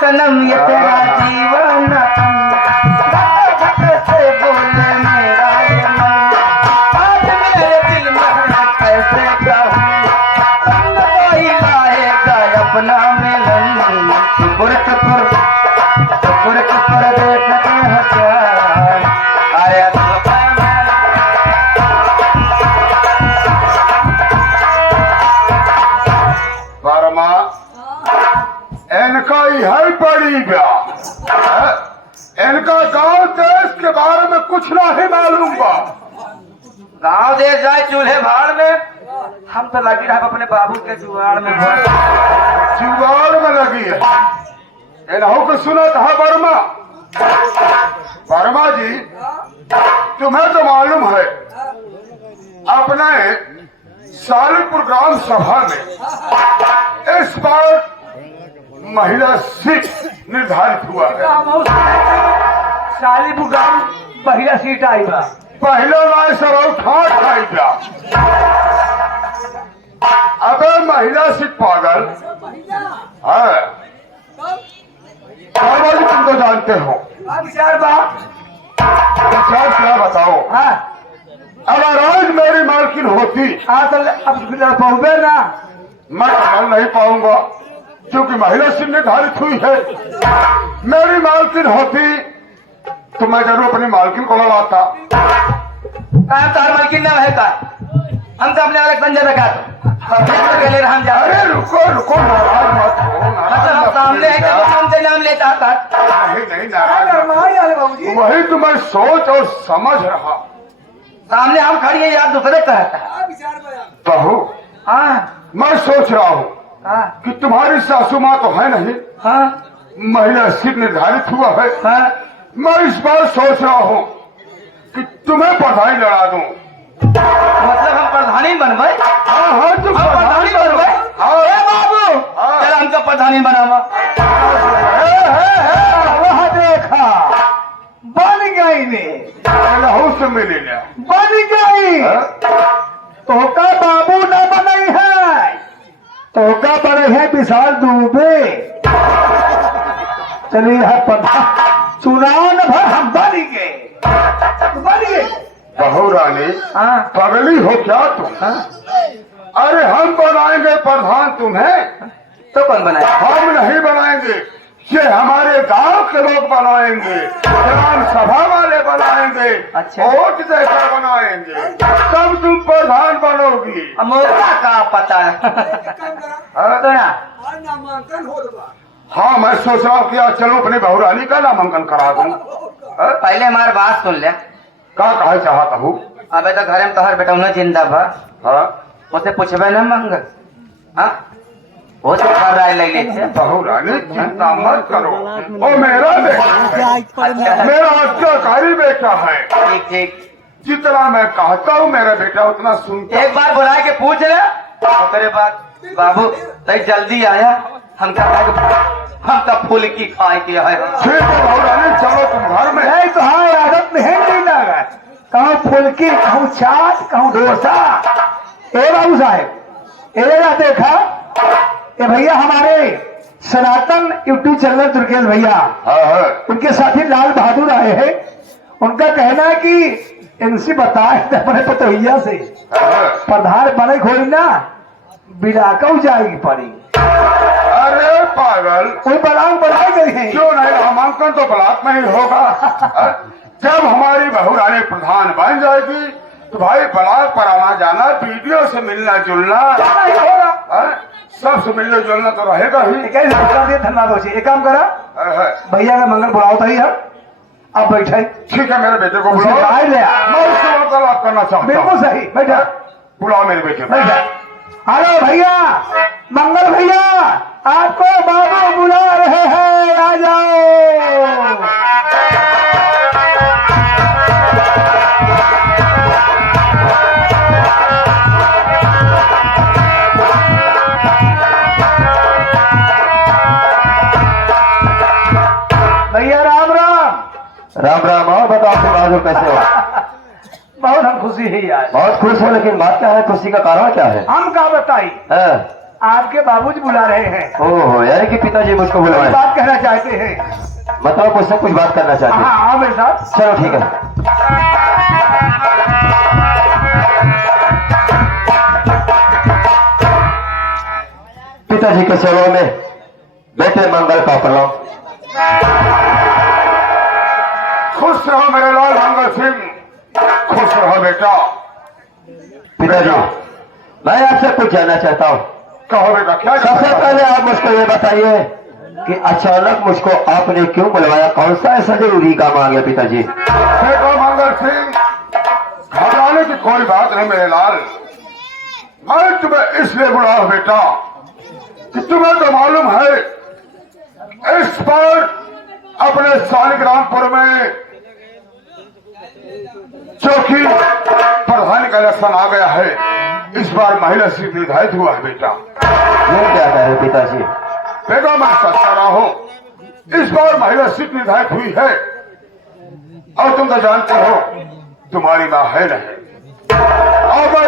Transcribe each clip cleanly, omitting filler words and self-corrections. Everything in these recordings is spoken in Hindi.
सनम ये तेरा जीवन से बोले मेरा ये मन, आज मेरे दिल में कैसे कहूँ कोई लाएगा अपना मिलन। टुकुर टुकुर टुकुर टुकुर देखते हैं प्यार आया वर्मा इनका यही पड़ी गया। इनका गांव देश के बारे में कुछ नहीं मालूम बा। गाँव दे जाए चूल्हे भाड़ में, हम तो लगी रहा अपने बाबू के जुगाड़ में। जुगाड़ में लगी है। इन्हों को सुना था वर्मा। वर्मा जी तुम्हें तो मालूम है अपने सालीपुर ग्राम सभा में इस बार महिला सीट निर्धारित हुआ है। सालीपुर ग्राम महिला सीट आई बा। पहले वाले सब ठाट खाई जा। अबे महिला सीट पागल है। बाबा जी तुम तो जानते हो विचार बा। विचार क्या बताओ। अगर आज मेरी मालकिन होती तो अब पहुंचे ना। मैं कमल नहीं पाऊंगा क्योंकि महिला सीट निर्धारित हुई है। मेरी मालकिन होती तो मैं जरूर अपनी मालकिन को लड़ाता। तार मालकिन ना है का, हम तो अपने अलग संजय रखा। अरे रुको रुको नाराज मत हो। मतलब सामने है जब हमसे नाम लेता था। नहीं नाराज वही तो मैं सोच और समझ रहा। सामने हम खड़ी है यार दूसरे कहता। बहू हाँ मैं सोच रहा हूँ हाँ कि तुम्हारी सासू माँ तो है नहीं। हाँ महिला सीट निर्धारित हुआ है। हाँ मैं इस बार सोच रहा हूँ कि तुम्हें प्रधानी लड़ा दूं। मतलब हम प्रधानी बनवे। हाँ तुम प्रधानी बनवे। बाबू चल हमका प्रधानी बनावा। वह देखा बन गई ने से मिली ना बन गई। तो का बाबू न बनी है तो का बने है विशाल दुबे। चलिए है प्रधान चुनाव न भर हम बन गए। बहू रानी हाँ पगली हो क्या तुम। अरे हम बनाएंगे प्रधान तुम्हें तो कौन बनाए। हम नहीं बनाएंगे। ये हमारे गांव के लोग बनाएंगे। ग्राम सभा वाले बनाएंगे। अच्छा। वोट देकर बनाएंगे तब तुम प्रधान बनोगी। मोटा का पता है। तो ना हाँ मैं सोच रहा हूँ कि आज चलो अपनी बहू रानी का नामांकन करा दूं। पहले हमारी बात सुन ले। क्या कहा चाहता हूँ। अबे तो घर में तोहर बेटा उन्हें जिंदा बा। हाँ उसे पूछबे न मंगल। हाँ वो तो कर रहा है ले लेते। बहू रानी चिंता मत करो। वो मेरा बेटा मेरा आज्ञाकारी बेटा है। ठीक ठीक जितना मैं कहता हूँ मेरा बेटा उतना सुनता। एक बार बुला के पूछ ले। तेरे बाद बाबू तय जल्दी आया। हम तो फूल की खाए के है। ठीक है बहू रानी चलो तुम घर में। नहीं तो हाँ आदत नहीं लगा। कहूँ फुल्की कहूँ चाट कहूँ डोसा। ए बाबू साहेब ए देखा ए भैया हमारे सनातन यूट्यूब चैनल दुर्गेश भैया उनके साथी लाल बहादुर आए हैं। उनका कहना है कि इनसे बताए अपने पतोहिया से प्रधान बने खोई ना बिलाका जाएगी पड़ी। अरे पागल कोई बलाक बनाई गई है। क्यों नहीं नामांकन तो ब्लॉक में ही होगा। जब हमारी बहू रानी प्रधान बन जाएगी तो भाई ब्लॉक पर आना जाना वीडियो से मिलना जुलना सबसे मिलना जुलना तो रहेगा ही। धन्यवाद। एक काम करा भैया का मंगल बुलाओ तो ही आप बैठे। ठीक है मेरे बेटे को बुलाओ। मैं उससे वार्तालाप करना चाहता हूँ। बिल्कुल सही बैठा। बुलाओ मेरे बेटे को। हेलो भैया मंगल भैया आपको बाबू बुला रहे हैं आ जाओ। भैया राम राम। राम राम। और बताओ तुम आज कैसे हो। बहुत हम खुशी है यार। बहुत खुश हो लेकिन बात क्या है खुशी का कारण क्या है। हम क्या बताई। आपके बाबूजी बुला रहे हैं। ओहो, यानी कि पिताजी मुझको कोई बुलवाए, बात कहना चाहते हैं। मतलब मुझसे कुछ बात करना चाहते हैं। हाँ, आओ मेरे साथ। चलो ठीक है। पिताजी के चरणों में बेटे मंगल का प्रणाम। खुश रहो मेरे लाल मंगल सिंह, खुश रहो बेटा। पिताजी, मैं आपसे कुछ जानना चाहता हूँ। कहो बेटा, क्या सबसे पहले आप मुझको ये बताइए कि अचानक मुझको आपने क्यों बुलवाया, कौन सा ऐसा जरूरी काम आ गया पिताजी? देखो मंगल सिंह, घबराने की कोई बात नहीं मेरे लाल। मैं तुम्हें इसलिए बुलाया हूं बेटा कि तुम्हें तो मालूम है इस बार अपने सालिग्रामपुर में चौकी प्रधान का इलेक्शन आ गया है। इस बार महिला सीट निर्धारित हुआ है बेटा। ये क्या कह रहे पिताजी? बेटा मैं सच्चा रहा हूं, इस बार महिला सीट निर्धारित हुई है और तुम तो जानते हो तुम्हारी मां है नहीं। और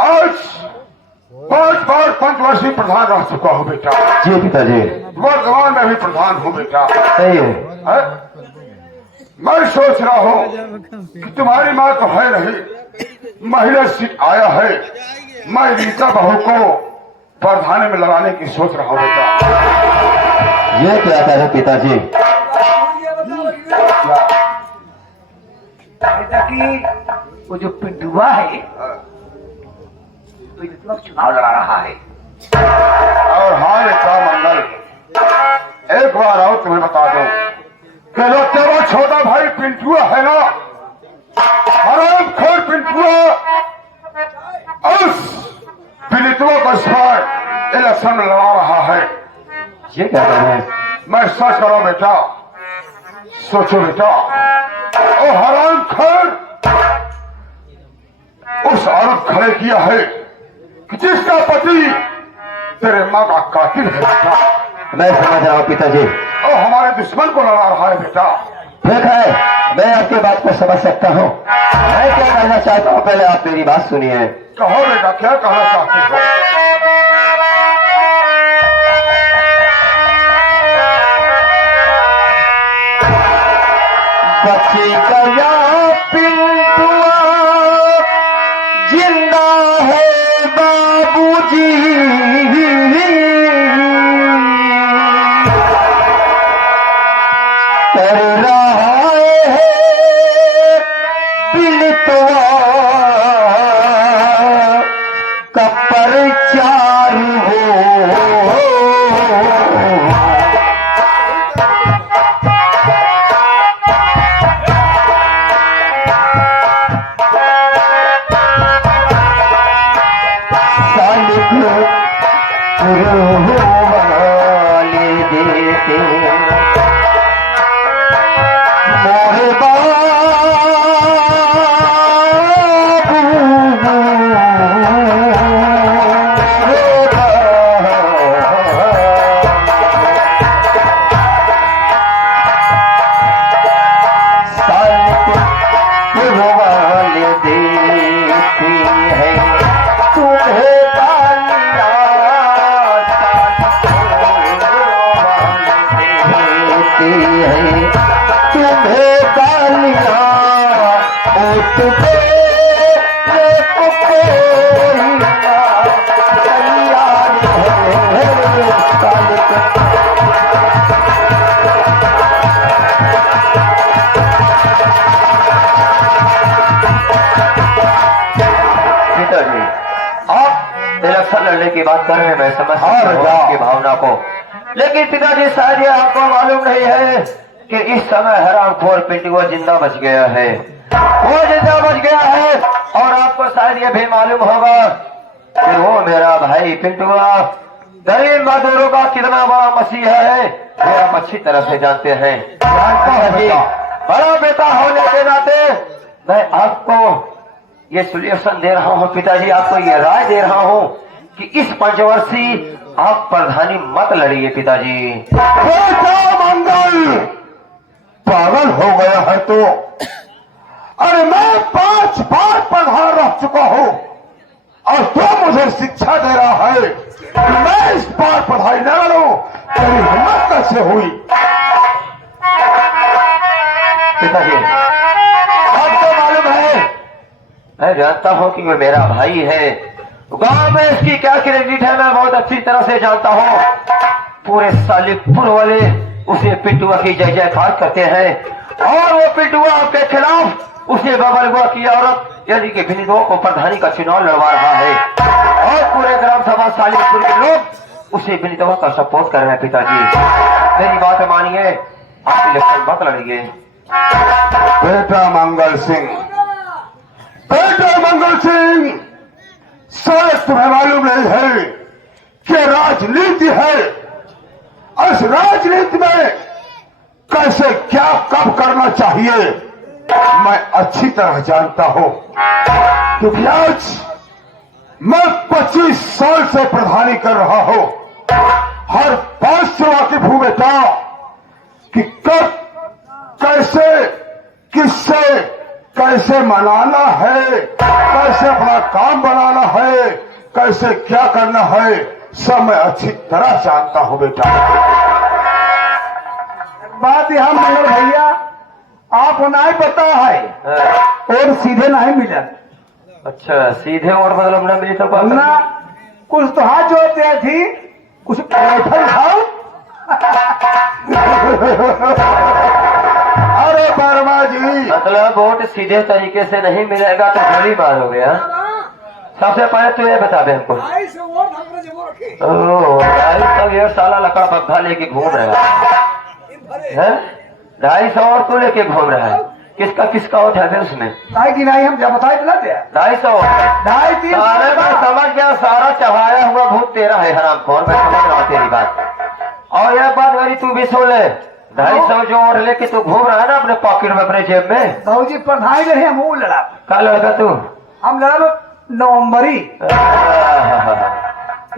आज 5 बार पंचवर्षीय प्रधान रह चुका हूं बेटा। जी पिताजी। वर्तमान में भी प्रधान हूं बेटा। सही है। है? मैं सोच रहा हूं कि तुम्हारी मां तो है नहीं, महिला सीट आया है, मैं रीता बहू को प्रधान में लगाने की सोच रहा हूं बेटा। ये क्या कह रहे पिताजी? बेटा कि वो जो पिंटुआ है तो इतना चुनाव लड़ा रहा है। और हाँ बेटा मंगल, एक बार और तुम्हें बता दो कि जो तेरा छोटा भाई पिंटुआ है ना, हरामखोर पिंटुआ, उस पीड़ितों को इस बार इलेक्शन में लड़ा रहा है। ये क्या कह रहे हैं? मैं सच करो बेटा, सोचो बेटा, ओ हरामखोर उस औरत खड़े किया है कि जिसका पति तेरे माँ का कातिल है बेटा। मैं समझ रहा हूँ पिताजी। और हमारे दुश्मन को लड़ा रहा है बेटा। ठीक है, मैं आपकी बात को समझ सकता हूँ। मैं क्या कहना चाहता हूँ, पहले आप मेरी बात सुनिए। कहो बेटा, क्या कहना चाहते हो? बची गया पिंटुआ, जिंदा है बाबूजी, कर रहा है पिंटुआ का प्रचार हो। वाले देते मोरे वाले देते हैं तुम्हें तुम्हें गालियां पिताजी, आप इलेक्शन लड़ने की बात कर रहे हैं, मैं समझ सकता हूं आपकी भावना को, लेकिन पिताजी शायद ये आपको मालूम नहीं है कि इस समय हरामखोर पिंटुआ जिंदा बच गया है। वो जिंदा बच गया है और आपको शायद ये भी मालूम होगा कि वो मेरा भाई पिंटुआ गरीब मजदूरों का कितना बड़ा मसीहा है, ये आप अच्छी तरह से जानते हैं। पिताजी, बड़ा बेटा होने के नाते मैं आपको ये सॉल्यूशन दे रहा हूँ पिताजी, आपको ये राय दे रहा हूँ कि इस पंचवर्षीय आप प्रधानी मत लड़िए पिताजी। मंगल पागल हो गया है तो? अरे मैं 5 बार प्रधान रह चुका हूं, और तू मुझे शिक्षा दे रहा है कि मैं इस बार पढ़ाई न करूं। तेरी हिम्मत कैसे हुई? पिताजी, आपको मालूम है, मैं जानता हूं कि वो मेरा भाई है। गांव में इसकी क्या क्रेडिट है मैं बहुत अच्छी तरह से जानता हूं। पूरे सालिकपुर वाले उसे पिंटुआ की जय जयकार करते हैं और वो पिंटुआ आपके खिलाफ उसे बबलुआ की औरत यानी कि भिंडुआ को प्रधानी का चुनाव लड़वा रहा है और पूरे ग्राम सभा सालिकपुर के लोग उसे भिंडुआ का सपोर्ट कर रहे हैं। पिताजी, मेरी बात मानिए, आप इलेक्शन मत लड़िए। बेटा मंगल सिंह, बेटा मंगल सिंह, शायद तुम्हें मालूम नहीं है कि राजनीति है। इस राजनीति में कैसे क्या कब करना चाहिए मैं अच्छी तरह जानता हूं, क्योंकि आज मैं 25 साल से प्रधानी कर रहा हूं। हर बात से वाकिफ हूं बेटा कि कब कैसे किससे कैसे मनाना है, कैसे अपना काम बनाना है, कैसे क्या करना है, सब मैं अच्छी तरह जानता हूं बेटा। बात यहाँ मंगल भैया आपको नहीं पता है और सीधे नहीं मिला अच्छा, सीधे और मतलब न मिली तो बात ना, कुछ तो हाथ जोड़ते थी, कुछ बैठल खाओ। अरे वर्मा जी, मतलब वोट सीधे तरीके से नहीं मिलेगा तो गोली मारोगे? हाँ, सबसे पहले तो ये बता दे हमको। ओह, 250 साला लकड़ा बग्घा लेके घूम रहा है, 250 और तो लेके घूम रहा है। किसका वोट है उसमें? नहीं कि नहीं, हम जब बताए तो ना दिया 250 ढाई तीन सारे मैं समझ गया, सारा चढ़ाया हुआ भूत तेरा है हरामखोर, मैं समझ रहा हूँ तेरी बात। और यह बात मेरी तू भी सुन ले, 250 जो और लेके तू घूम रहा है ना अपने पॉकेट में, अपने जेब में। भाजी प्रधान रहे हम वो लड़ा, क्या लड़का तू? हम लड़ा नवम्बरी।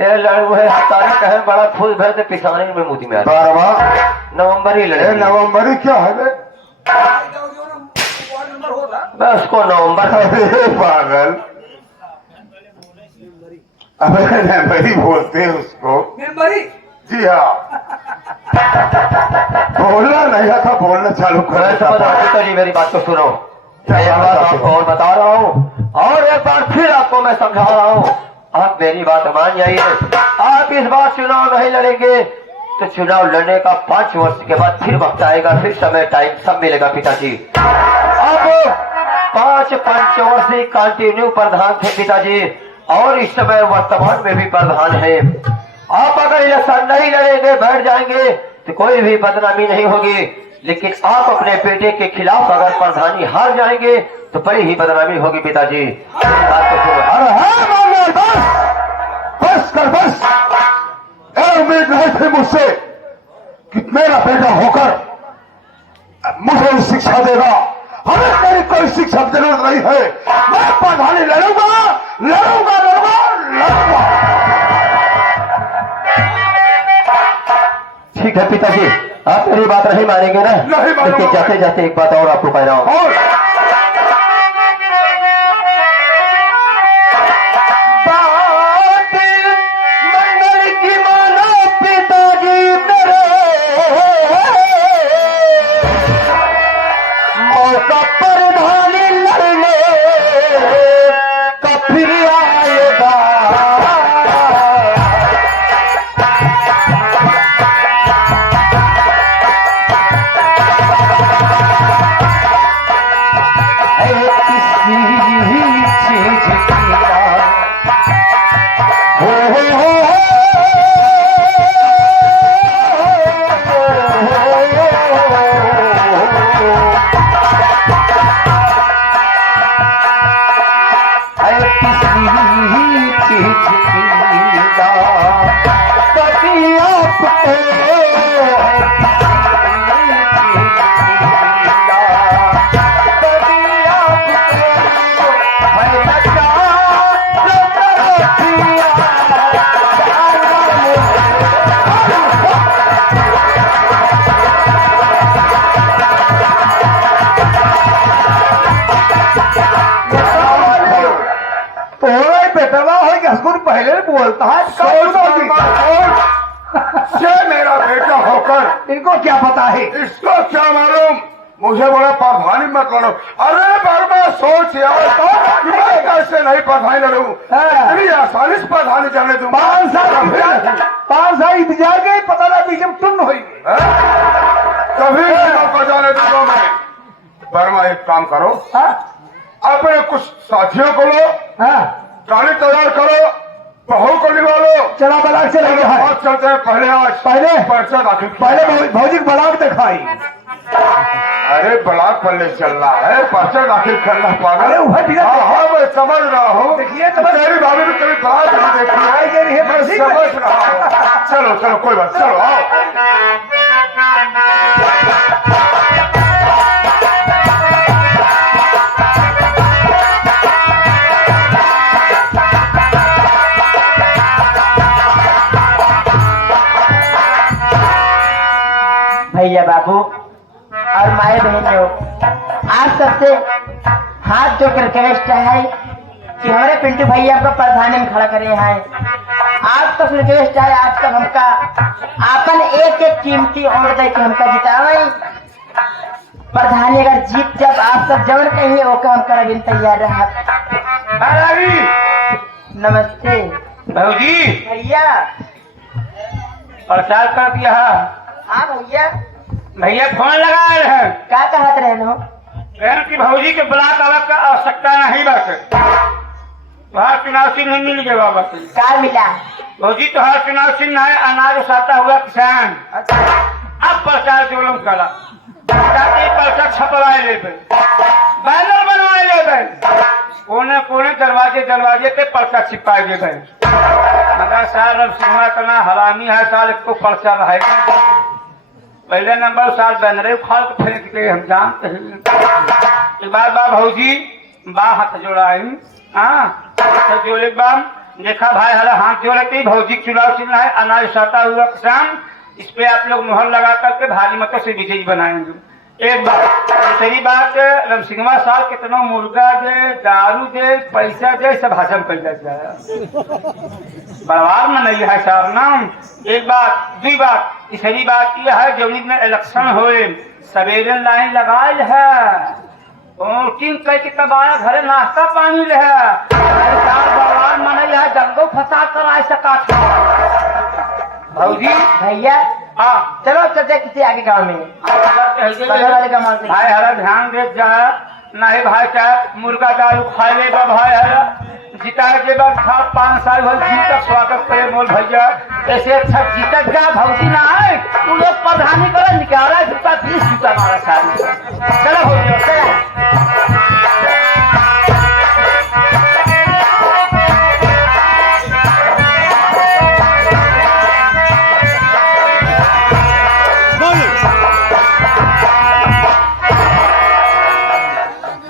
ये लड़ू है तारीख कहे बड़ा फूल भर से पिसाने में मोती में वर्मा, नवम्बरी लड़े। नवंबरी क्या है बे? बस उसको नवंबर अरे पागल, अबे नवंबरी बोलते हैं उसको। जी हाँ, बोलना नहीं था, बोलना चालू मैं समझ रहा हूँ। पिताजी मेरी बात को सुनो, एक बात आपको और बता रहा हूँ और एक बार फिर आपको मैं समझा रहा हूँ, आप मेरी बात मान जाइए। आप इस बार चुनाव नहीं लड़ेंगे तो चुनाव लड़ने का 5 वर्ष के बाद फिर वक्त आएगा, फिर समय टाइम सब मिलेगा। पिताजी आप 5 पंचवर्षीय कंटिन्यू प्रधान थे पिताजी, और इस समय वर्तमान में भी प्रधान है। आप अगर इलेक्शन नहीं लड़ेंगे, बैठ जाएंगे तो कोई भी बदनामी नहीं होगी, लेकिन आप अपने बेटे के खिलाफ अगर प्रधानी हार जाएंगे तो बड़ी ही बदनामी होगी। पिताजी बात को सुनो। अरे हाँ मांगल, बस कर बस। उम्मीद नहीं थी मुझसे कि मेरा बेटा होकर मुझे शिक्षा देगा। हमें मेरी कोई शिक्षा की जरूरत नहीं है। मैं प्रधानी लड़ूंगा लड़ूंगा लड़ूंगा लड़ूंगा। ठीक है पिताजी, आप मेरी बात नहीं मानेंगे ना? नहीं मानूंगा। लेकिन जाते जाते एक बात और आपको कह रहा हूँ। और खून पहले बोलता है। सोच ये मेरा बेटा होकर इनको क्या पता है? इसको क्या मालूम? मुझे बड़ा प्रधानी मत लड़ो। अरे वर्मा सोच यार, मैं कैसे नहीं प्रधानी लड़ू? इतनी आसानी से प्रधानी जाने दूं? 5 साल इंतजार के पता ना बीच में टुन हुई। कभी नहीं मौका जाने दूंगा मैं। वर्मा एक काम करो, अपने कुछ साथियों को लो, गाड़ी तैयार करो, बहू को निकालो, चला बलाक से लगे है। आज चलते हैं। पहले पर्चा दाखिल किया। पहले भौजी को बलाक दिखाई। अरे ब्लॉक पर ले चलना है, पर्चा दाखिल करना अरे पागल। वह भी हाँ हाँ मैं समझ रहा हूँ। देखिए, तेरी भाभी भी कभी ब्लॉक नहीं देखी आई गई है, है, मैं ठीक है। समझ रहा हूँ। चलो चलो कोई बात, चलो आओ। भैया बाबू और माए बहनों, आप सबसे हाथ जोड़ कर रिक्वेस्ट है कि हमारे पिंटू भैया को प्रधानी में खड़ा करे हैं। आप सब रिक्वेस्ट है, आप सब हमका अपन एक एक कीमती वोट दे के हमका जितावे। प्रधानी अगर जीत जब आप सब जबर कहिए वो हम कर तैयार रहा। नमस्ते भाजी भैया। प्रचार कर दिया। हाँ भैया, भैया फोन लगा रहे हैं क्या कहत रहे हो? कि भौजी के ब्लॉक आवा का आवश्यकता नहीं बाटे। वहाँ चुनाव चिन्ह नहीं मिल गया बस। क्या मिला? भौजी तो हर चुनाव चिन्ह है, अनाज उसाता हुआ किसान। अब प्रचार के उलम करा पर्चा छपवाए ले, बैनर बनवाए ले, कोने कोने दरवाजे पे पर्चा छिपाए ले। मगर साल अब सिंहा तना हरामी है, साल एक तो पर्चा रहेगा। पहले नंबर साल बैनरे उखाड़ के फेंक के हम जानते हैं। बार भौजी बा हाथ जोड़ाई। हाँ जोड़े बाम देखा भाई हला हाथ जोड़े के भौजी चुनाव चिन्ह है, अनाज उसाता हुआ किसान। इस पे आप लोग मुहर लगा करके भारी मतों से विजयी बनाएंगे। एक बात। दूसरी बात, रमसिंहवा साल कितना मुर्गा दे, दारू दे, पैसा दे, सब हजम कर जाए। बर्बाद में नहीं है साहब नाम। एक बात। दूसरी बात, तीसरी बात यह है जब में इलेक्शन होए सवेरे लाइन लगाए है, वोटिंग करके तब आया घरे नाश्ता पानी ले है। बर्बाद में नहीं है, जंगो फसाद कराए सका भौजी। भैया हाँ चलो चलते किसी आगे गाँव में। भाई हरा ध्यान दे जा नहीं भाई साहब, मुर्गा दारू खा ले भाई हरा जीता के बाद 5 साल भर जीत स्वागत करे बोल भैया। ऐसे अच्छा जीतक जा भौजी ना है, तू लोग प्रधानी करो, निकाला जूता 20 जूता मारा साल। चलो हो गया चलो।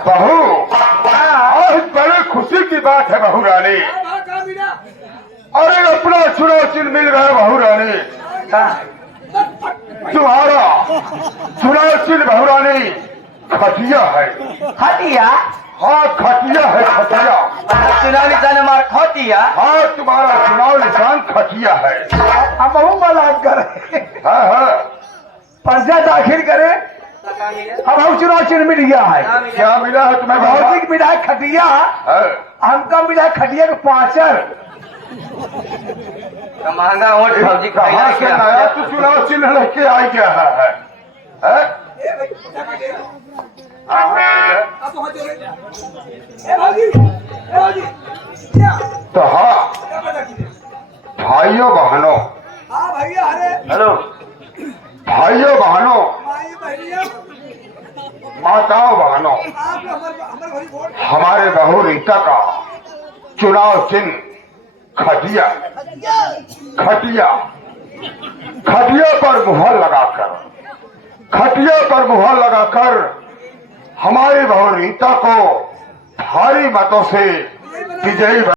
बहू आज बड़े खुशी की बात है बहू रानी। अरे अपना चुनाव चिन्ह मिल गया बहू रानी। तुम्हारा चुनाव चिन्ह बहू रानी खटिया है। खटिया? हाँ खटिया है, खटिया। चुनाव निशान हमारा खटिया? हाँ तुम्हारा चुनाव निशान खटिया है। हम बहु बलाक करे। हाँ पर्चा दाखिल करे, अब हम चुनाव चिन्ह मिल गया है। क्या मिला है तुम्हें? भौजी को मिला है खटिया, हमका मिला है खटिया के 5 महंगा वोट भौजी कहाँ से नया तू चुनाव चिन्ह लेके आ गया है? तो हाँ भाइयों बहनों, हेलो भाइयों बहनों, माताओं बहनों, हमारे बहू रीता का चुनाव चिन्ह खटिया। खटिया खटिया पर मुहर लगाकर हमारी बहू रीता को भारी मतों से विजयी